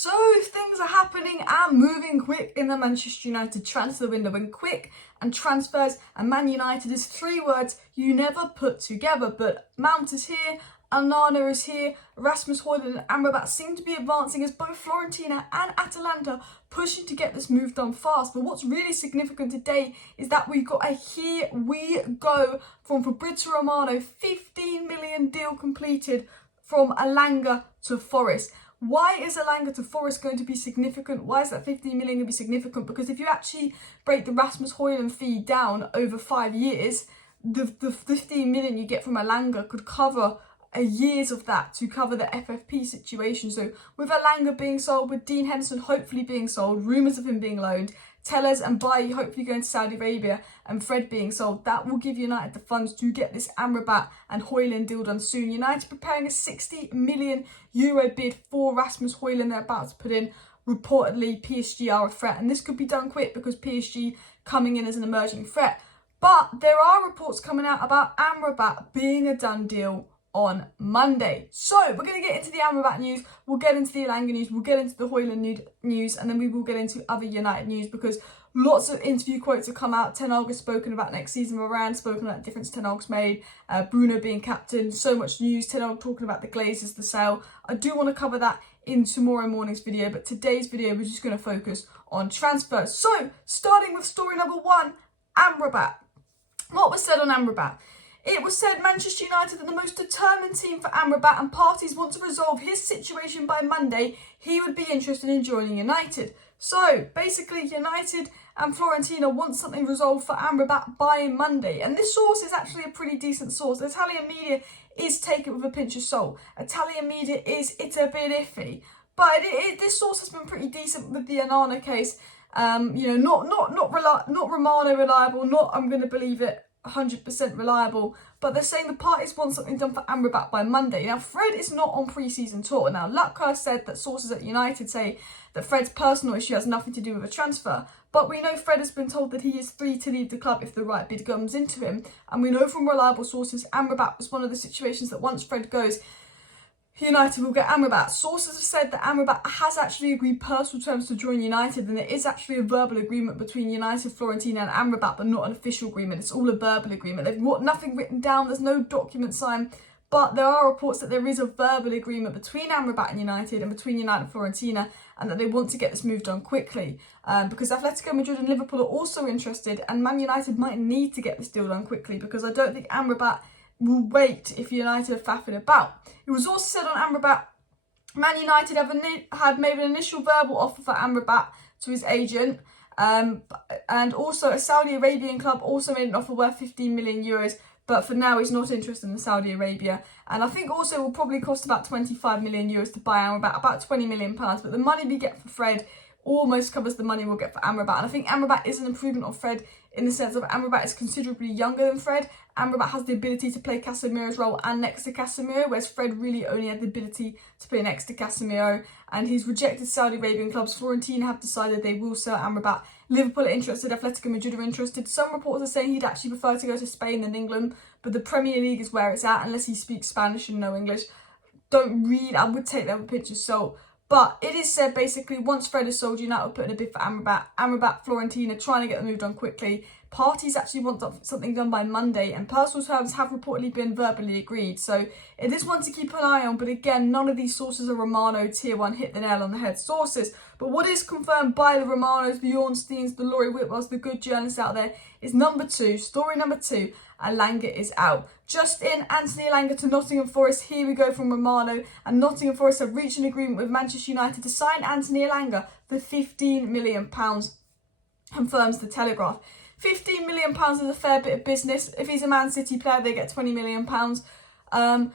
So things are happening and moving quick in the Manchester United transfer window, and quick and transfers and Man United is three words you never put together. But Mount is here, Onana is here, Rasmus Hojlund and Amrabat seem to be advancing as both Fiorentina and Atalanta pushing to get this move done fast. But what's really significant today is that we got a here we go from Fabrizio Romano, 15 million deal completed from Elanga to Forest. Why is Elanga to Forest going to be significant? Why is that 15 million going to be significant? Because if you actually break the Rasmus Hojlund fee down over 5 years, the 15 million you get from Elanga could cover years of that to cover the FFP situation. So with Elanga being sold, with Dean Henderson hopefully being sold, rumours of him being loaned, Tellers and Bailly hopefully going to Saudi Arabia, and Fred being sold, that will give United the funds to get this Amrabat and Hojlund deal done soon. United preparing a €60 million bid for Rasmus Hojlund they're about to put in. Reportedly, PSG are a threat, and this could be done quick because PSG coming in as an emerging threat. But there are reports coming out about Amrabat being a done deal on Monday. So we're going to get into the Amrabat news, we'll get into the Elanga news, we'll get into the Hojlund news, and then we will get into other United news because lots of interview quotes have come out. Ten Hag has spoken about next season, Moran spoken about the difference Ten Hag's made, Bruno being captain, so much news, Ten Hag talking about the Glazers, the sale. I do want to cover that in tomorrow morning's video, but today's video we're just going to focus on transfers. So starting with story number one, Amrabat. What was said on Amrabat? It was said Manchester United are the most determined team for Amrabat and parties want to resolve his situation by Monday. He would be interested in joining United. So basically United and Fiorentina want something resolved for Amrabat by Monday. And this source is actually a pretty decent source. Italian media is taken with a pinch of salt. Italian media it's a bit iffy. But this source has been pretty decent with the Onana case. Not Romano reliable, not I'm going to believe it 100% reliable, but they're saying the parties want something done for Amrabat by Monday. Now, Fred is not on pre-season tour. Now, Luckhurst said that sources at United say that Fred's personal issue has nothing to do with a transfer, but we know Fred has been told that he is free to leave the club if the right bid comes into him, and we know from reliable sources Amrabat was one of the situations that once Fred goes, United will get Amrabat. Sources have said that Amrabat has actually agreed personal terms to join United, and there is actually a verbal agreement between United, Fiorentina and Amrabat, but not an official agreement. It's all a verbal agreement. They've got nothing written down, there's no document signed, but there are reports that there is a verbal agreement between Amrabat and United and between United and Fiorentina, and that they want to get this move done quickly because Atletico Madrid and Liverpool are also interested, and Man United might need to get this deal done quickly because I don't think Amrabat will wait if United are faffing about. It was also said on Amrabat, Man United had made an initial verbal offer for Amrabat to his agent, and also a Saudi Arabian club also made an offer worth 15 million euros, but for now he's not interested in Saudi Arabia. And I think also it will probably cost about 25 million euros to buy Amrabat, about 20 million pounds, but the money we get for Fred almost covers the money we'll get for Amrabat. And I think Amrabat is an improvement on Fred in the sense of Amrabat is considerably younger than Fred. Amrabat has the ability to play Casemiro's role and next to Casemiro, whereas Fred really only had the ability to play next to Casemiro. And he's rejected Saudi Arabian clubs. Fiorentina have decided they will sell Amrabat. Liverpool are interested, Atletico Madrid are interested. Some reports are saying he'd actually prefer to go to Spain than England, but the Premier League is where it's at unless he speaks Spanish and no English. I would take that with a pinch of salt. But it is said basically once Fred is sold, United will put in a bid for Amrabat. Amrabat, Fiorentina trying to get the move done quickly. Parties actually want something done by Monday, and personal terms have reportedly been verbally agreed. So it is one to keep an eye on, but again, none of these sources are Romano, Tier 1, hit the nail on the head sources. But what is confirmed by the Romanos, the Ornsteins, the Laurie Whitwells, the good journalists out there, is story number two, Elanga is out. Just in, Anthony Elanga to Nottingham Forest. Here we go from Romano, and Nottingham Forest have reached an agreement with Manchester United to sign Anthony Elanga for £15 million, confirms the Telegraph. £15 million is a fair bit of business. If he's a Man City player, they get £20 million. I'm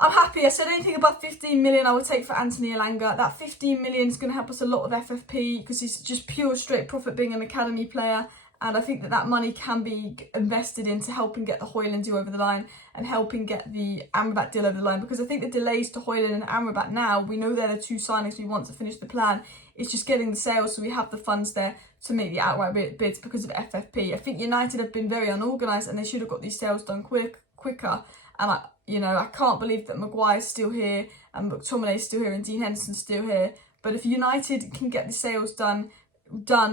happy. I said anything above 15 million I would take for Anthony Elanga. That 15 million is going to help us a lot with FFP because he's just pure straight profit being an academy player. And I think that money can be invested into helping get the Hojlund deal over the line and helping get the Amrabat deal over the line. Because I think the delays to Hojlund and Amrabat now, we know they're the two signings we want to finish the plan. It's just getting the sales so we have the funds there to make the outright bids because of FFP. I think United have been very unorganised and they should have got these sales done quicker. And I can't believe that Maguire's still here and McTominay's still here and Dean Henderson's still here. But if United can get the sales done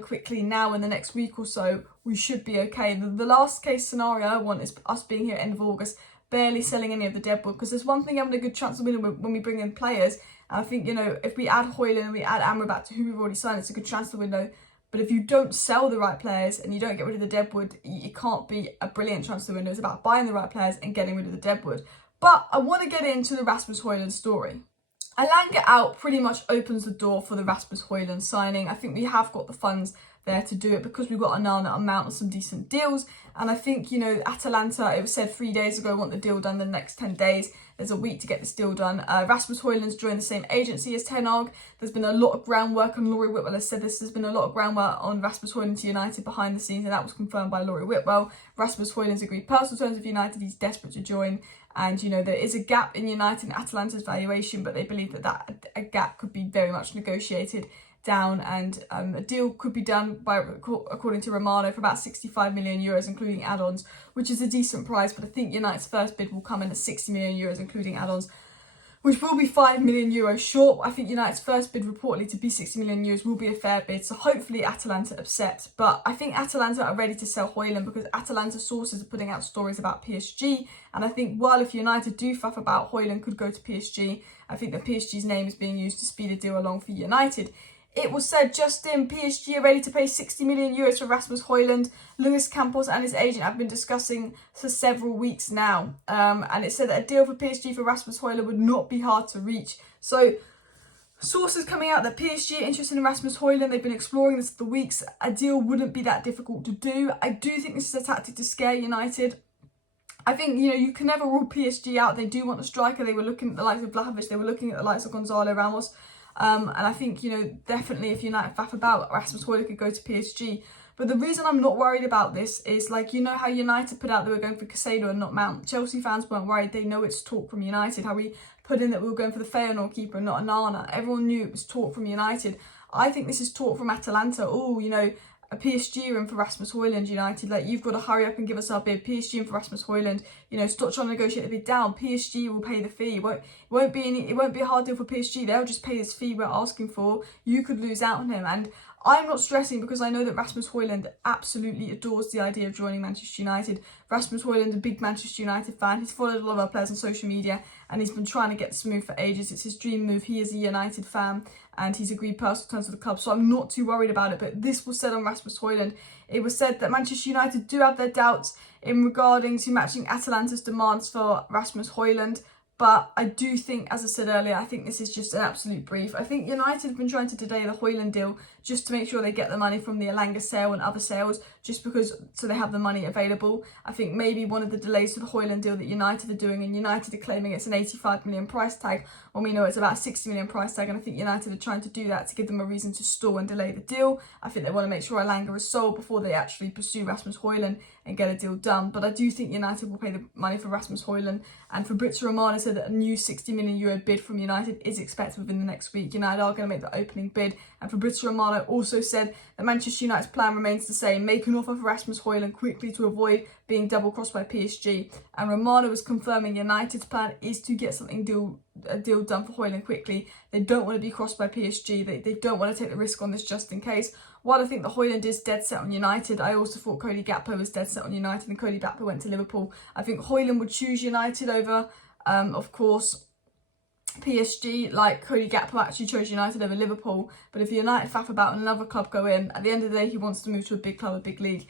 quickly now in the next week or so, we should be okay. The last case scenario I want is us being here at the end of August, barely selling any of the deadwood, because there's one thing having a good chance of winning when we bring in players. And I think, you know, if we add Hojlund and we add Amrabat to who we've already signed, it's a good chance to win though. But if you don't sell the right players and you don't get rid of the deadwood, it can't be a brilliant chance to win. It's about buying the right players and getting rid of the deadwood. But I want to get into the Rasmus Hojlund story. Elanga out pretty much opens the door for the Rasmus Hojlund signing. I think we have got the funds there to do it because we've got Onana and Mount on some decent deals. And I think, you know, Atalanta, it was said 3 days ago, want the deal done the next 10 days. There's a week to get this deal done. Rasmus Hojlund's joined the same agency as Ten Hag. There's been a lot of groundwork, and Laurie Whitwell has said this. There's been a lot of groundwork on Rasmus Hojlund to United behind the scenes, and that was confirmed by Laurie Whitwell. Rasmus Hojlund's agreed personal terms with United. He's desperate to join. And, you know, there is a gap in United and Atalanta's valuation, but they believe that a gap could be very much negotiated down, and a deal could be done by, according to Romano, for about 65 million euros, including add-ons, which is a decent price. But I think United's first bid will come in at 60 million euros, including add-ons, which will be 5 million euros short. I think United's first bid reportedly to be 60 million euros will be a fair bid, so hopefully Atalanta accept. But I think Atalanta are ready to sell Hojlund because Atalanta sources are putting out stories about PSG, and I think while if United do faff about Hojlund could go to PSG, I think that PSG's name is being used to speed a deal along for United. It was said just in, PSG are ready to pay 60 million euros for Rasmus Hojlund. Luis Campos and his agent have been discussing for several weeks now. And it said that a deal for PSG for Rasmus Hojlund would not be hard to reach. So, sources coming out that PSG are interested in Rasmus Hojlund. They've been exploring this for weeks. A deal wouldn't be that difficult to do. I do think this is a tactic to scare United. I think, you know, you can never rule PSG out. They do want a striker. They were looking at the likes of Vlahovic. They were looking at the likes of Gonzalo Ramos. And I think, you know, definitely if United faff about, Rasmus Hojlund could go to PSG. But the reason I'm not worried about this is, like, you know how United put out they were going for Caicedo and not Mount. Chelsea fans weren't worried. They know it's talk from United. How we put in that we were going for the Feyenoord keeper and not Onana. Everyone knew it was talk from United. I think this is talk from Atalanta. Oh, you know, a PSG in for Rasmus Hojlund, United. Like, you've got to hurry up and give us our bid. PSG in for Rasmus Hojlund. You know, stop trying to negotiate the bid down. PSG will pay the fee. It won't be a hard deal for PSG. They'll just pay this fee we're asking for. You could lose out on him. And I'm not stressing because I know that Rasmus Hojlund absolutely adores the idea of joining Manchester United. Rasmus Hojlund, a big Manchester United fan. He's followed a lot of our players on social media and he's been trying to get this move for ages. It's his dream move. He is a United fan and he's agreed personal terms with the club. So I'm not too worried about it. But this was said on Rasmus Hojlund. It was said that Manchester United do have their doubts in regarding to matching Atalanta's demands for Rasmus Hojlund. But I do think, as I said earlier, I think this is just an absolute brief. I think United have been trying to delay the Hojlund deal just to make sure they get the money from the Elanga sale and other sales, just because, so they have the money available. I think maybe one of the delays to the Hojlund deal that United are doing, and United are claiming it's an 85 million price tag, when we know it's about a 60 million price tag, and I think United are trying to do that to give them a reason to stall and delay the deal. I think they want to make sure Elanga is sold before they actually pursue Rasmus Hojlund and get a deal done. But I do think United will pay the money for Rasmus Hojlund, and Fabrizio Romano said that a new 60 million euro bid from United is expected within the next week. United are going to make the opening bid, and Fabrizio Romano also said that Manchester United's plan remains the same: make an offer for Rasmus Hojlund quickly to avoid being double crossed by PSG. And Romano was confirming United's plan is to get a deal done for Hojlund quickly. They don't want to be crossed by PSG. They don't want to take the risk on this just in case. While I think that Hojlund is dead set on United, I also thought Cody Gakpo was dead set on United, and Cody Gakpo went to Liverpool. I think Hojlund would choose United over, of course, PSG. Like, Cody Gakpo actually chose United over Liverpool. But if United faff about and another club go in, at the end of the day, he wants to move to a big club, a big league.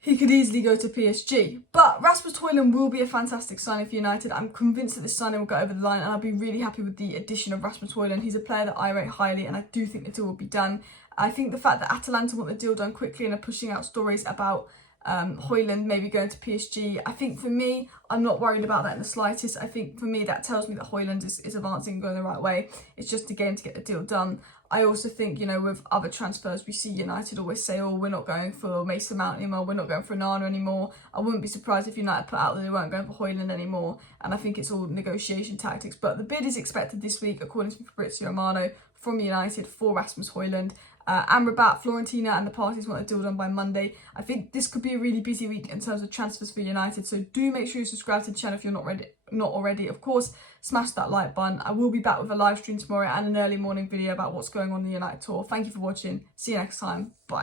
He could easily go to PSG. But Rasmus Hojlund will be a fantastic signing for United. I'm convinced that this signing will go over the line, and I'll be really happy with the addition of Rasmus Hojlund. He's a player that I rate highly, and I do think the deal will be done. I think the fact that Atalanta want the deal done quickly and are pushing out stories about Hojlund maybe going to PSG, I think for me, I'm not worried about that in the slightest. I think for me, that tells me that Hojlund is advancing and going the right way. It's just a game to get the deal done. I also think, you know, with other transfers, we see United always say, oh, we're not going for Mason Mount anymore, we're not going for Onana anymore. I wouldn't be surprised if United put out that they weren't going for Hojlund anymore, and I think it's all negotiation tactics. But the bid is expected this week, according to Fabrizio Romano, from United for Rasmus Hojlund. Amrabat, Florentina and the parties want a deal done by Monday. I think this could be a really busy week in terms of transfers for United, so do make sure you subscribe to the channel if you're not not already, of course, smash that like button. I will be back with a live stream tomorrow and an early morning video about what's going on in the United tour. Thank you for watching. See you next time. Bye.